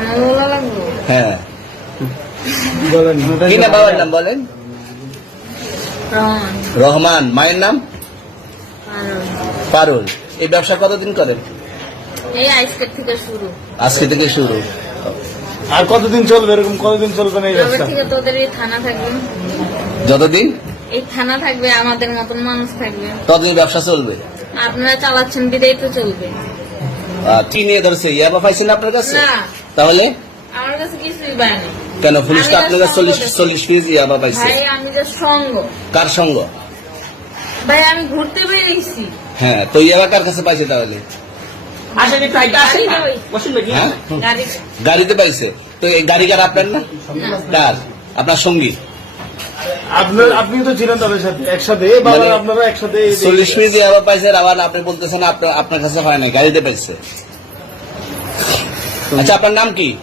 নামও বলা লাগবে? হ্যাঁ, বলেন কি না বাবার নাম বলেন? রহমান। রহমান। মায়ের নাম? পারুল। পারুল। এই ব্যবসা কতদিন করেন? এই আজকের থেকে শুরু। আজকে থেকে শুরু। আর কতদিন চলবে? এরকম কতদিন চলবে না এই এবার ব্যবসা? থেকে তোদের এই থানা থাকবে, যতদিন এই থানা থাকবে, আমাদের মতন মানুষ থাকবে। ততদিন ব্যবসা চলবে। আপনারা চালাচ্ছেন বিদায় তো চলবে কি নিয়ে ধরছে? ইয়াবা পাইছেন আপনার কাছে? না। তাহলে আমার কাছে কিছুই পায়নি কেন পুলিশ তো আমি আপনার কাছে সঙ্গ দেখছি। 40 পিস ইয়াবা পাইছে? ভাই। আমি যে সঙ্গ কার সঙ্গ? ভাই, আমি ঘুরতে বেরিয়েছি। হ্যাঁ, তো ইয়াবা কার কাছে পাইছে তাহলে? হ্যাঁ, গাড়ি গাড়িতে পাইছে। তো এই গাড়ি কার? আপনার না? কার? আপনার সঙ্গী। আপনি তো ছিলেন তাদের সাথে একসাথে, বাবা আপনারা একসাথে 40 পিস ইয়াবা পাইছে, আবার আপনি বলতেছেন আপনার কাছে হয় না, গাড়িতে পাইছে। আচ্ছা, আপনার নাম কি?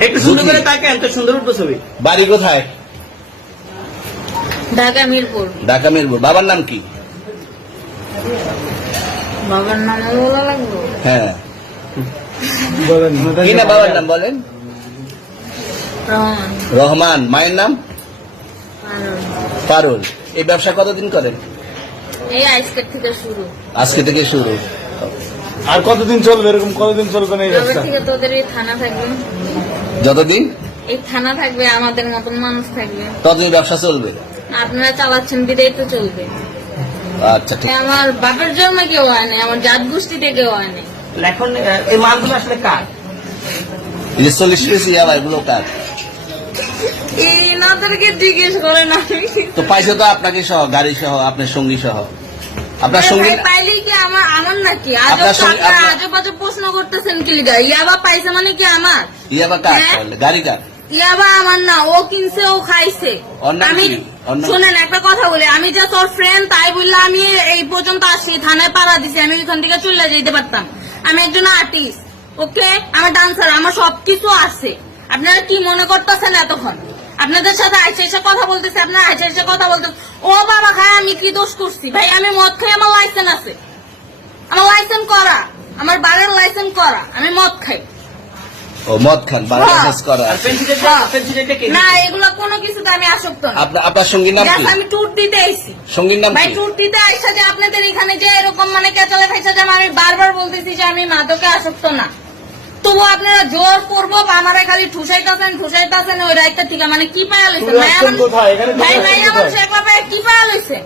একটু সুন্দর করে তাকান, তো সুন্দর উঠবো ছবি। বাড়ি কোথায়? ঢাকা মিরপুর। ঢাকা মিরপুর। বাবার নাম কি? বাবার নামও বলা লাগবে? হ্যাঁ, বলেন কি না বাবার নাম বলেন? রহমান। রহমান। মায়ের নাম? পারুল। পারুল। এই ব্যবসা কতদিন করেন? এই আজকের থেকে শুরু। আজকে থেকে শুরু। আর কতদিন চলবে? এরকম কতদিন চলবে না এই এবার ব্যবসা? থেকে তোদের এই থানা থাকবে, যতদিন এই থানা থাকবে, আমাদের মতন মানুষ থাকবে। ততদিন ব্যবসা চলবে। আপনারা চালাচ্ছেন বিদায় তো চলবে আচ্ছা, ঠিক। আমার বাপের জন্মে কেউ হয় নাই, আমার জাত গোষ্ঠীতে কেউ হয় নাই। এখন এই মালগুলো আসলে কার? এই যে 40 পিস ইয়াবা, এগুলো কার? এই নাদেরকে জিজ্ঞেস করেন। আমি তো পাইছে তো আপনাকে সহ, গাড়ি সহ, আপনার সঙ্গী সহ। আপনার সঙ্গী ভাই, পাইলেই কি আমার আমার নাকি? আপনার সঙ্গে- আপনার- আজব আজব প্রশ্ন করতেছেন কি লিগা? ইয়াবা পাইছে মানে কি আমার? ইয়াবা কার? হ্যাঁ? তাহলে গাড়ি কার? ইয়াবা আমার না, ও কিনছে, ও খাইছে। ওর নাম আমি কি? ওর নাম- শোনেন একটা কথা বলি, আমি যে তোর ফ্রেন্ড তাই বললে আমি এই পর্যন্ত আসি, থানায় পাড়া দিছি, আমি ওইখান থেকে চলে যেতে পারতাম। আমি একজন আর্টিস্ট, ওকে, আমার ডান্সার, আমার সবকিছু আছে। আপনারা কি মনে করতেছেন এতক্ষণ? আপনাদের সাথে আইসে এসে কথা বলতেছে, আপনারা আইসে এসে কথা বলতেছেন। ও বাবা খায়, আমি কি দোষ করছি? ভাই, আমি মদ খাই, আমার লাইসেন্স আছে, আমার লাইসেন্স করা, আমার বাড়ির লাইসেন্স করা, আমি মদ খাই। ও মদ খান, বাংলাদেশ করা আর আছে। পেন্সিলটা কে? না, এগুলো কোনো কিছুতে আমি আসক্ত না। আপনার সঙ্গীর নাম কি? Just আমি ট্যুর দিতে আইছি। সঙ্গীর নাম ভাই, কি? ট্যুর দিতে আইসা যে আপনাদের এখানে যে এরকম মানে কেচালে খাইছে, যে আমি বারবার বলতেছি যে আমি মাদকে আসক্ত না, তবু আপনারা জোর করবো আমারে খালি ঠুসাইতেছেন ওই রাইতে থেকে। মানে কি পায়া লইছেন? চলে আসছেন কোথায়? এখানে চলে ভাই, আসছেন ভাই, আমার কোথায়? শেখ বাবা কি পায়া লইছে?